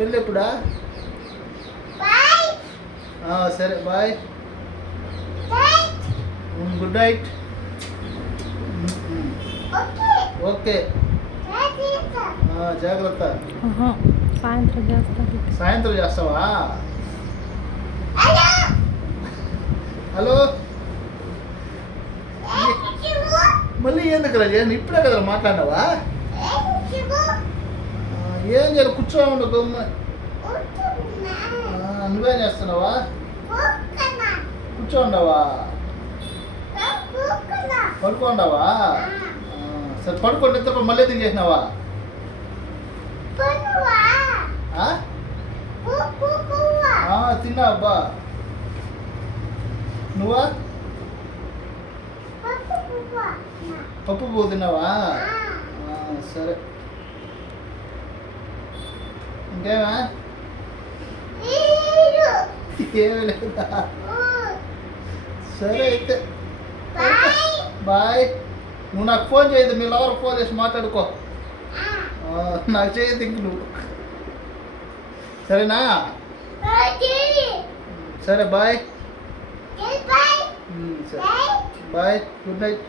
పెళ్ళి ఎప్పుడా? సరే బాయ్. Good night. ఓకే జాగ్రత్త. సాయంత్రం చేస్తా. సాయంత్రం చేస్తావా? హలో మళ్ళీ ఎందుకు రాజు? ఇప్పుడే కదా మాట్లాడినావా? ఏం చేయాలి? కూర్చో ఉండు గమ్మ. నువ్వేం చేస్తున్నావా? కూర్చో ఉండవా? పడుకోండావా? సరే పడుకోండి. నిద్ర మళ్ళీ ఎందుకు చేసినావా? తిన్నా అబ్బా. నువ్వా? పప్పు పువ్వు తిన్నావా? సరే ఇంకేమా? ఏమీ లేదా? సరే అయితే బాయ్. నువ్వు నాకు ఫోన్ చేయదు, మీ లవర్ ఫోన్ చేసి మాట్లాడుకో. నాకు చేయదు ఇంక నువ్వు. సరేనా? సరే బాయ్. సరే బాయ్. Good night.